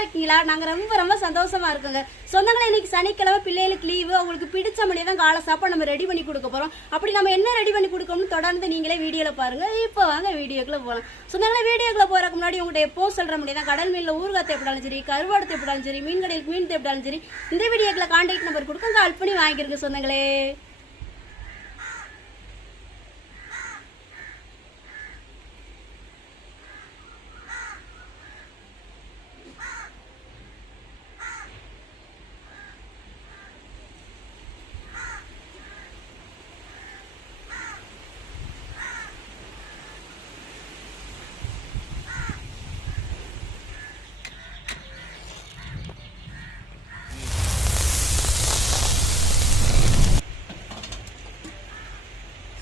இருக்கீங்களா நாங்கள் ரொம்ப ரொம்ப சந்தோஷமா இருக்கோங்க. சொந்தங்களே இன்னைக்கு சனிக்கிழமை பிள்ளைகளுக்கு லீவு அவங்களுக்கு பிடிச்ச மொழியை தான் காலை சாப்பாடு நம்ம ரெடி பண்ணி கொடுக்க போறோம். அப்படி நம்ம என்ன ரெடி பண்ணி கொடுக்கணும்னு தொடர்ந்து நீங்களே வீடியோல பாருங்க. இப்போ வாங்க வீடியோக்குள்ள போகலாம் சொந்தங்களை வீடியோக்குள்ள போறதுக்கு முன்னாடி உங்கள்கிட்ட எப்போ சொல்ற முடியும்? தான் கடல் மீன்ல ஊறுகாய் எப்படாலும் சரி கருவாடு எப்படாலும் சரி மீன் கடையில் மீன் தேப்பிட்டாலும் சரி இந்த வீடியோக்குள்ள கான்டாக்ட் நம்பர் கொடுக்க கால் பண்ணி வாங்கிக்கிறங்க சொந்தங்களே.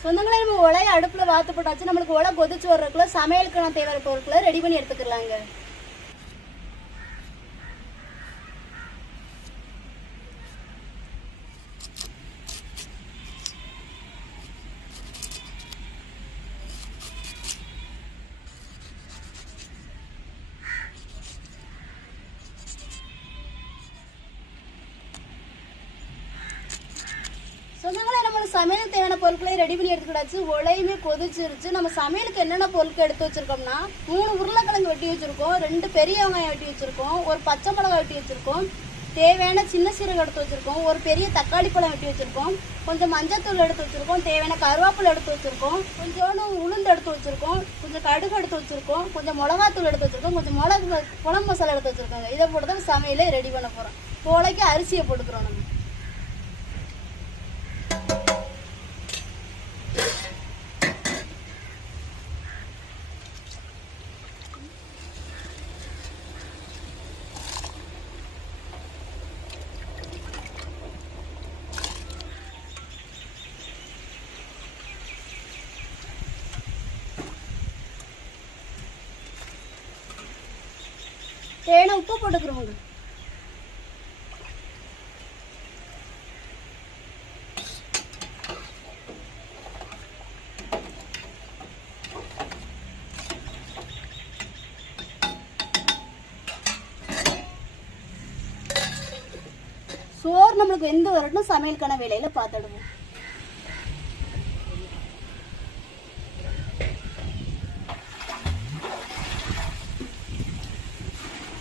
சொந்தங்களே நம்ம உலைய அடுப்புல வாத்து போட்டாச்சு நம்மளுக்கு உலை கொதிச்சு வர்றதுக்குள்ள சமையலுக்கு நான் தேவையான பொருட்களை ரெடி பண்ணி எடுத்துக்கலாங்க. சொந்தங்களே சமையலுக்கு தேவையான பொருட்களையும் ரெடி பண்ணி எடுத்துக்கிடாச்சு உலையுமே கொதிச்சிருச்சு. நம்ம சமையலுக்கு என்னென்ன பொருட்கள் எடுத்து வச்சிருக்கோம்னா மூணு உருளைக்கிழங்கு வெட்டி வச்சிருக்கோம் ரெண்டு பெரிய வெங்காயம் வெட்டி வச்சிருக்கோம் ஒரு பச்சை மிளகாய் வெட்டி வச்சிருக்கோம் தேவையான சின்ன சீரகம் எடுத்து வச்சிருக்கோம் ஒரு பெரிய தக்காளி பழம் வெட்டி வச்சிருக்கோம் கொஞ்சம் மஞ்சத்தூள் எடுத்து வச்சிருக்கோம் தேவையான கருவேப்பிலை எடுத்து வச்சிருக்கோம் கொஞ்சோண்டு உளுந்து எடுத்து வச்சிருக்கோம் கொஞ்சம் கடுகு எடுத்து வச்சிருக்கோம் கொஞ்சம் மிளகாத்தூள் எடுத்து வச்சிருக்கோம் கொஞ்சம் மிளகு குழம்பு மசாலா எடுத்து வச்சிருக்கோங்க. இதை போட்டு தான் சமையலே ரெடி பண்ண போகிறோம் போலைக்கு அரிசியை போட்டுக்கிறோம் நம்ம. தேனை உப்பு போட்டுக்கிறோங்க சோறு நம்மளுக்கு வெந்து வரட்டும் சமையலுக்கான வேலையில் பார்த்துடுவோம்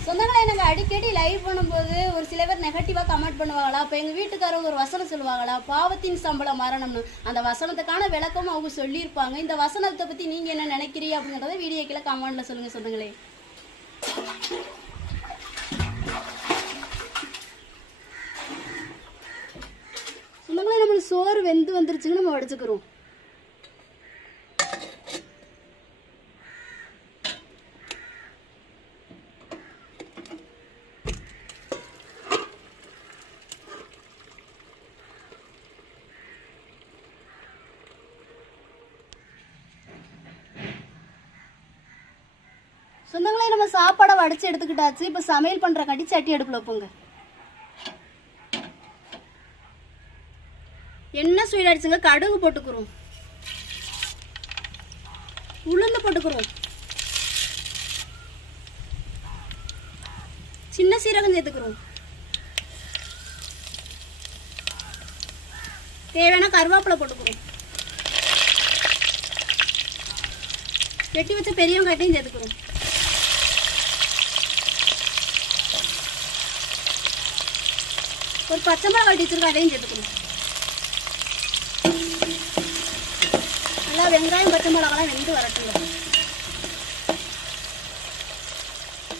சொந்தங்களை நாங்கள் அடிக்கடி லைவ் பண்ணும்போது ஒரு சில பேர் நெகட்டிவாக கமெண்ட் பண்ணுவாங்களா? அப்போ எங்கள் வீட்டுக்காரங்க ஒரு வசனம் சொல்லுவாங்களா? பாவத்தின் சம்பளம் மரணம்னு. அந்த வசனத்துக்கான விளக்கமும் அவங்க சொல்லியிருப்பாங்க. இந்த வசனத்தை பற்றி நீங்கள் என்ன நினைக்கிறீ அப்படிங்கிறத வீடியோ கீழே கமெண்ட்டில் சொல்லுங்கள். சொந்தங்களே சொந்தங்களே நம்மளுக்கு சோறு வெந்து வந்துருச்சுன்னு நம்ம உடச்சுக்கிறோம். சொந்தங்களே நம்ம சாப்பாடை வடைச்சி எடுத்துக்கிட்டாச்சு. இப்போ சமையல் பண்ணுற கட்டி சட்டி அடுப்பில் வைப்போங்க. என்ன ஸ்வீட் அடிச்சுங்க? கடுகு போட்டுக்கிறோம். உளுந்து போட்டுக்கிறோம். சின்ன சீரகம் சேர்த்துக்கிறோம். தேவையான கருவேப்பிலை போட்டுக்கிறோம். வெட்டி வச்ச பெரியவங்க கட்டையும் சேர்த்துக்கிறோம். ஒரு பச்சை மிளகா வெட்டி அதையும் சேர்த்துக்கணும் நல்லா வெங்காயம் பச்சை மிளகாலாம் வெந்து வரட்டும்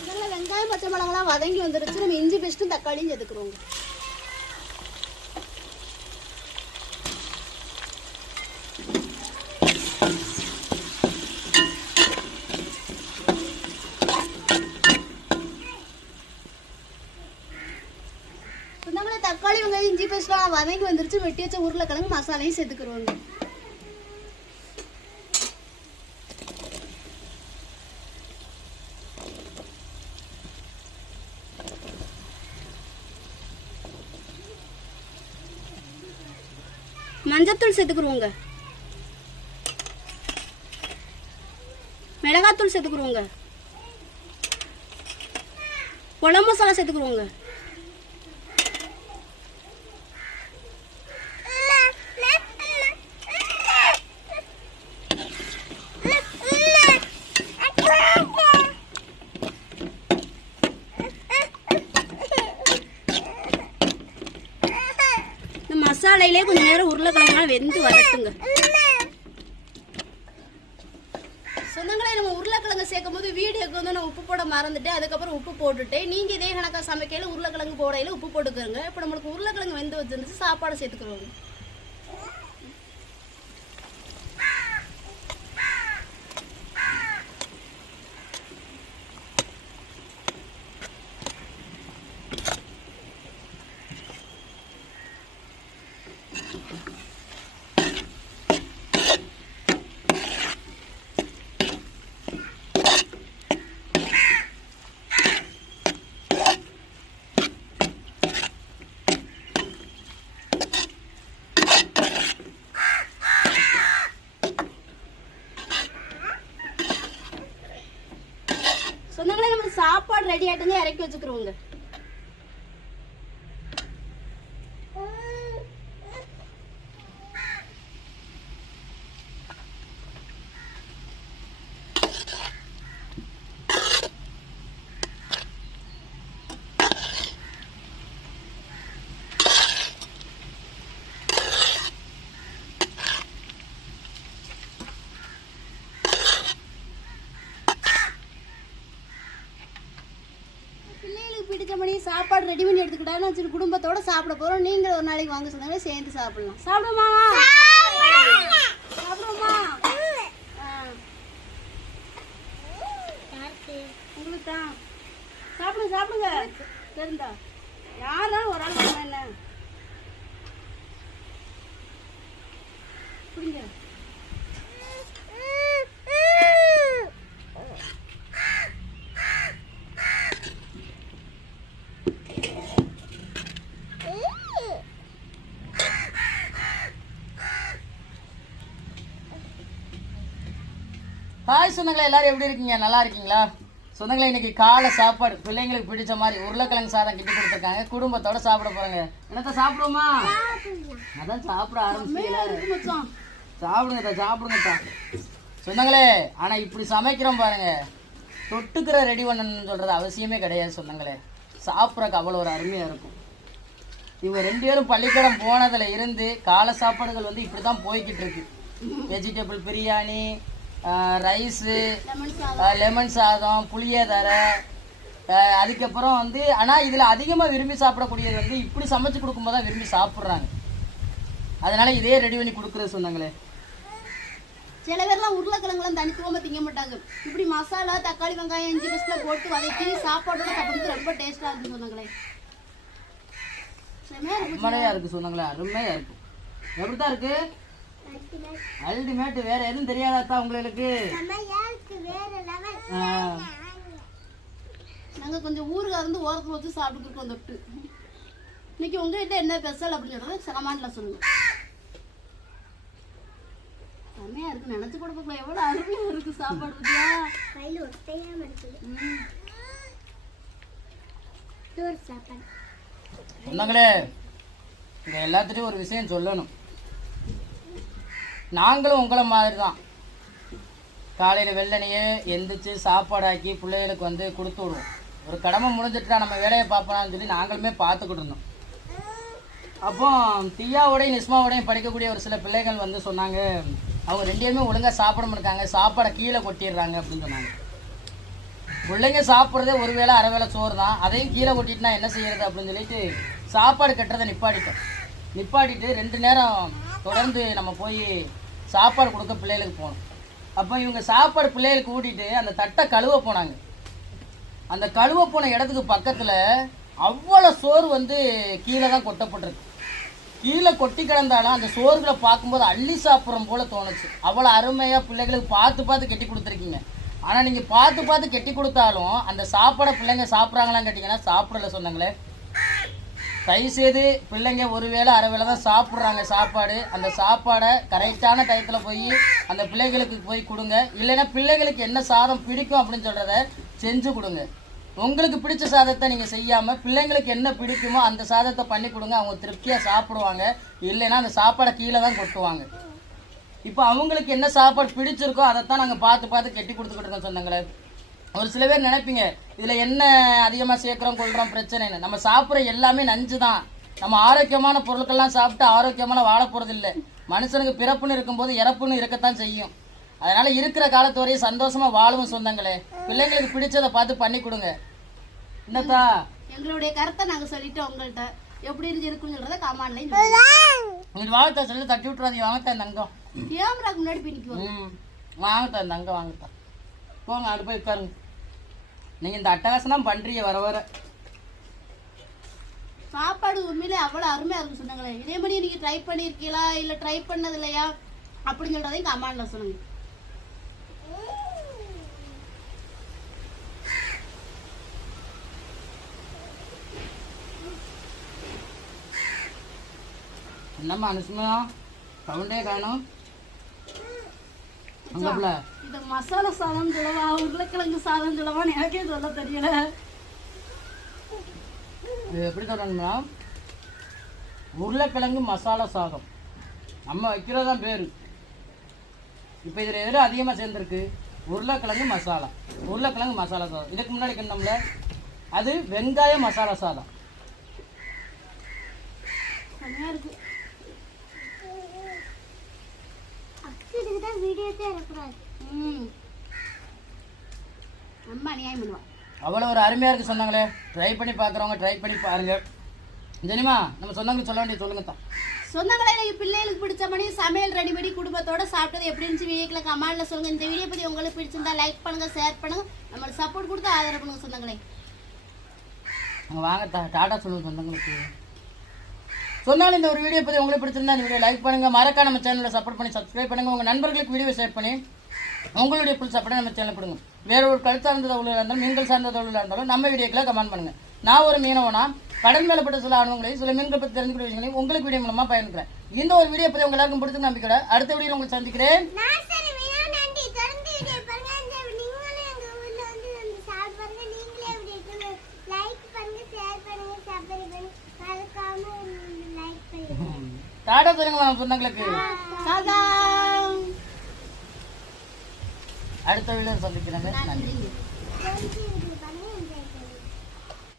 நல்லா வெங்காயம் பச்சை மிளகாலாம் வதங்கி வந்துருச்சு. நம்ம இஞ்சி பேஸ்ட்டும் தக்காளியும் சேர்த்துக்கிறோங்க சொந்தங்களே தக்காளி வெங்காயம் இஞ்சி பேஸ்ட்லாம் வதங்கி வந்துருச்சு. வெட்டி வச்ச உருளைக்கிழங்கு மசாலையும் சேர்த்துக்கிறோங்க. மஞ்சத்தூள் சேர்த்துக்குருவோங்க. மிளகாத்தூள் சேர்த்துக்குருவோங்க. குழம்பு மசாலா சேர்த்துக்குருவோங்க. இந்த கொஞ்சம் நேரம் உருளைக்கிழங்குலாம் வெந்து வரட்டுங்க. சொந்தங்களே நம்ம உருளைக்கிழங்கு சேர்க்கும் போது வீடியோக்கு வந்து நான் உப்பு போட மறந்துட்டேன். அதுக்கப்புறம் உப்பு போட்டுட்டு நீங்கள் இதே கணக்காக சமைக்கையில் உருளைக்கிழங்கு போடையில் உப்பு போட்டுக்கிறோங்க இப்போ நம்மளுக்கு உருளைக்கிழங்கு வெந்து வச்சிருந்துச்சு சாப்பாடு சேர்த்துக்கிறோங்க சொந்தங்களே நம்மளுக்கு சாப்பாடு ரெடி ஆயிட்டுங்க இறக்கி வச்சுக்கிறோங்க பிள்ளைகளுக்கு பிடிச்ச சாப்பாடு ரெடி பண்ணி எடுத்துக்கிட்டான்னு வச்சுட்டு குடும்பத்தோட சாப்பிட போறோம். நீங்களும் ஒரு நாளைக்கு வாங்க சொன்னாங்க சேர்ந்து சாப்பிடலாம். சாப்பிடுமா உங்களுக்கு தான் சாப்பிடுங்க சாப்பிடுங்க தெரிந்தா யாராலும் ஒரு ஆள் வாங்க என்ன பிடிங்க ஹாய் சொந்தங்களே எல்லாரும் எப்படி இருக்கீங்க? நல்லா இருக்கீங்களா? சொந்தங்களே இன்னைக்கு காலை சாப்பாடு பிள்ளைங்களுக்கு பிடிச்ச மாதிரி உருளைக்கிழங்கு சாதம் கிட்டி கொடுத்துருக்காங்க. குடும்பத்தோட சாப்பிட போறாங்க. என்னத்த சாப்பிடுவோமா? அதான் சாப்பிட ஆரம்பிச்சீங்களா சாப்பிடுங்கத்தா சாப்பிடுங்கத்தா சொந்தங்களே ஆனா இப்படி சமைக்கிறோம் பாருங்க. தொட்டுக்கிற ரெடி பண்ணணும்னு சொல்றது அவசியமே கிடையாது சொந்தங்களே. சாப்பிட்றக்கு அவ்வளோ ஒரு அருமையா இருக்கும். இவங்க ரெண்டு பேரும் பள்ளிக்கூடம் போனதுல இருந்து காலை சாப்பாடுகள் வந்து இப்படி தான் போய்கிட்டு இருக்கு. வெஜிடபிள் பிரியாணி ரைஸு லெமன் சாதம் புளியோதரை அதுக்கப்புறம் வந்து ஆனால் இதில் அதிகமாக விரும்பி சாப்பிடக்கூடியது வந்து இப்படி சமைச்சு கொடுக்கும்போது தான் விரும்பி சாப்பிட்றாங்க. அதனால இதே ரெடி பண்ணி கொடுக்குறது சொன்னாங்களே. சில பேர்லாம் உருளைக்கிழங்குலாம் தனித்துவமா திங்க மாட்டாங்க. இப்படி மசாலா தக்காளி வெங்காயம் இஞ்சி பஸ்ல போட்டு வதக்கி சாப்பாடோட சாப்பிடுறது ரொம்ப டேஸ்டா இருக்கு சொன்னாங்களே. அருமையாக இருக்கு சொன்னாங்களே அருமையாக இருக்கு. எப்படி தான் இருக்கு? அல்டிமேட் வேற எதுவும் தெரியாதாத்தா உங்களுக்கு. நாங்க கொஞ்சம் ஊருக்கு இருந்து ஓரத்துல வச்சு சாப்பிட்டு இருக்கோம் தொட்டு இன்னைக்கு உங்ககிட்ட என்ன ஸ்பெஷல் அப்படின்னு சொல்றது சகமான்ல சொல்லுங்க. செமையா இருக்கு. நினைச்சு கூட பார்க்கல. எவ்வளவு அருமையா இருக்கு சாப்பாடு பத்தியா? ம். சொன்னாங்களே. இங்க எல்லாத்துட்டையும் ஒரு விஷயம் சொல்லணும். நாங்களும் உங்களை மாதிரி தான் காலையில் வெள்ளனையே எந்திரிச்சு சாப்பாடாக்கி பிள்ளைகளுக்கு வந்து கொடுத்து விடுவோம். ஒரு கடமை முடிஞ்சிட்டா நம்ம வேலையை பார்ப்போம்னு சொல்லி நாங்களுமே பார்த்துக்கிட்டு இருந்தோம். அப்போ தியாவோடையும் நிஸ்மாவோடையும் படிக்கக்கூடிய ஒரு சில பிள்ளைகள் வந்து சொன்னாங்க அவங்க ரெண்டையுமே ஒழுங்காக சாப்பிட மாட்டாங்க சாப்பாடை கீழே கொட்டிடுறாங்க அப்படின்னு சொன்னாங்க. பிள்ளைங்க சாப்பிட்றதே ஒரு வேளை அரை வேளை சோறு தான் அதையும் கீழே கொட்டிட்டுனா என்ன செய்யறது அப்படின்னு சொல்லிட்டு சாப்பாடு கட்டுறதை நிப்பாட்டிட்டோம். நிப்பாட்டிட்டு ரெண்டு நேரம் தொடர்ந்து நம்ம போய் சாப்பாடு கொடுக்க பிள்ளைகளுக்கு போனோம் அப்போ இவங்க சாப்பாடு பிள்ளைகளுக்கு ஊட்டிட்டு அந்த தட்டை கழுவ போனாங்க. அந்த கழுவ போன இடத்துக்கு பக்கத்தில் அவ்வளோ சோறு வந்து கீழே தான் கொட்டப்பட்டிருக்கு. கீழே கொட்டி கிடந்தாலும் அந்த சோறுகளை பார்க்கும்போது அள்ளி சாப்பிட்றோம் போல தோணுச்சு. அவ்வளோ அருமையாக பிள்ளைகளுக்கு பார்த்து பார்த்து கெட்டி கொடுத்துருக்கீங்க. ஆனால் நீங்கள் பார்த்து பார்த்து கெட்டி கொடுத்தாலும் அந்த சாப்பாடை பிள்ளைங்க சாப்பிட்றாங்களான்னு கேட்டிங்கன்னா சாப்பிடல சொன்னாங்களே. தயவுசெய்து பிள்ளைங்க ஒரு வேளை அரை வேலை தான் சாப்பிட்றாங்க சாப்பாடு. அந்த சாப்பாடை கரெக்டான டயத்தில் போய் அந்த பிள்ளைகளுக்கு போய் கொடுங்க. இல்லைன்னா பிள்ளைகளுக்கு என்ன சாதம் பிடிக்கும் அப்படின்னு சொல்கிறத செஞ்சு கொடுங்க. உங்களுக்கு பிடிச்ச சாதத்தை நீங்கள் செய்யாமல் பிள்ளைங்களுக்கு என்ன பிடிக்குமோ அந்த சாதத்தை பண்ணி கொடுங்க. அவங்க திருப்தியாக சாப்பிடுவாங்க. இல்லைன்னா அந்த சாப்பாடை கீழே தான் கொட்டுவாங்க. இப்போ அவங்களுக்கு என்ன சாப்பாடு பிடிச்சிருக்கோ அதைத்தான் நாங்கள் பார்த்து பார்த்து கெட்டி கொடுத்துக்கிட்டு இருக்கோம் சொந்தங்களே. ஒரு சில பேர் நினைப்பீங்க இதில் என்ன அதிகமாக சேர்க்குறோம் கொள்கிறோம் பிரச்சனைன்னு. நம்ம சாப்பிட்ற எல்லாமே நஞ்சு தான். நம்ம ஆரோக்கியமான பொருட்கள்லாம் சாப்பிட்டு ஆரோக்கியமான வாழ போகிறது இல்லை மனுஷனுக்கு பிறப்புன்னு இருக்கும்போது இறப்புன்னு இருக்கத்தான் செய்யும். அதனால இருக்கிற காலத்து வரையும் சந்தோஷமா வாழும் சொந்தங்களே. பிள்ளைங்களுக்கு பிடிச்சதை பார்த்து பண்ணி கொடுங்க. என்னத்தா? எங்களுடைய கருத்தை நாங்க சொல்லிட்டோம் உங்கள்கிட்ட எப்படி சொல்றத கமாண்ட்ல உங்களுக்கு வாங்கத்தா சொல்லி தட்டி விட்டுறாதீங்க வாங்கத்தா இந்த அங்கம் கேமராக்கு முன்னாடி போய் நிக்குவோம் ம் வாங்கத்தா இந்த அங்கம் வாங்கத்தா. போங்க அது போய் உட்காருங்க. நீங்கள் இந்த அட்டகாசம் பண்ணுறீங்க வர வர. சாப்பாடு உண்மையிலே அவ்வளவு அருமையா இருக்கும் சொன்னாங்களே. இதே மாதிரி நீங்க ட்ரை பண்ணிருக்கீங்களா? இல்ல ட்ரை பண்ணது இல்லையா அப்படின்னு சொல்றதையும் கமாண்ட்ல சொல்லுங்க என்னம்மா அனுசுமா சவுண்டே காணும். இது மசாலா சாதம் சொல்லவா உருளைக்கிழங்கு சாதம் சொல்லவான்னு எனக்கே சொல்ல தெரியல. இது எப்படி சொல்லணும்னா உருளைக்கிழங்கு மசாலா சாதம். நம்ம வைக்கிறது தான் பேர். இப்போ இதில் எது அதிகமாக சேர்ந்துருக்கு? உருளைக்கிழங்கு மசாலா. உருளைக்கிழங்கு மசாலா சாதம். இதுக்கு முன்னாடி கிண்டோம்ல அது வெங்காய மசாலா சாதம். அவ்வளோ ஒரு அருமையாக இருக்குது சொன்னாங்களே. ட்ரை பண்ணி பார்க்குறவங்க ட்ரை பண்ணி பாருங்க. ஜெனிமா நம்ம சொந்தங்களுக்கு சொல்ல வேண்டிய சொல்லுங்க தான் சொந்தங்களே பிள்ளைகளுக்கு பிடிச்ச மாதிரி சமையல் ரெடி பண்ணி குடும்பத்தோட சாப்பிட்டது எப்படி இருந்துச்சு வீடியோக்குள்ள கமெண்ட்ல சொல்லுங்க. இந்த வீடியோ பத்தி உங்களுக்கு பிடிச்சிருந்தா லைக் பண்ணுங்க ஷேர் பண்ணுங்க. நம்மளுக்கு சப்போர்ட் கொடுத்து ஆதரவு பண்ணுங்க சொந்தங்களே வாங்க டாடா சொல்லுங்க சொந்தங்களுக்கு. சொன்னாலும் இந்த ஒரு வீடியோ பற்றி உங்களுக்கு பிடிச்சிருந்தா இந்த வீடியோ லைக் பண்ணுங்க. மறக்காம நம்ம சேனலை சப்போர்ட் பண்ணி சப்ஸ்கிரைப் பண்ணுங்க. உங்கள் நண்பர்களுக்கு வீடியோ ஷேர் பண்ணி உங்களுடைய புல் சப்போர்ட்டை நம்ம சேனல் கொடுங்க. வேற ஒரு கழுத்தா சார்ந்த தொழிலாக இருந்தாலும் நீங்கள் சார்ந்த தொழிலாக இருந்தாலும் நம்ம வீடியோக்களை கமெண்ட் பண்ணுங்க. நான் ஒரு மீனவனா கடல் மேலப்பட்ட சில அனுபவங்களையும் சில மீன்கள் பற்றி தெரிஞ்சுக்கிற விஷயங்களையும் உங்களுக்கு வீடியோ மூலமாக பயன்படுறேன் இந்த ஒரு வீடியோ பற்றி உங்களுக்கு எல்லாருக்கும் பிடிச்ச நம்பிக்கையோட அடுத்த வீடியோ உங்களுக்கு சந்திக்கிறேன் நாசர் வீணா நன்றி தொடர்ந்து வீடியோ பாருங்க இந்த நீங்களும் எங்க ஊர்ல வந்து வந்து சாப்பிட்டு பாருங்க நீங்களே இப்படி இருக்கணும் லைக் பண்ணுங்க ஷேர் பண்ணுங்க சப்ஸ்கிரைப் பண்ணுங்க மறக்காம லைக் பண்ணுங்க டாடா சொல்லுங்க டாடா. அடுத்த வீடியோ நன்றி. நன்றி.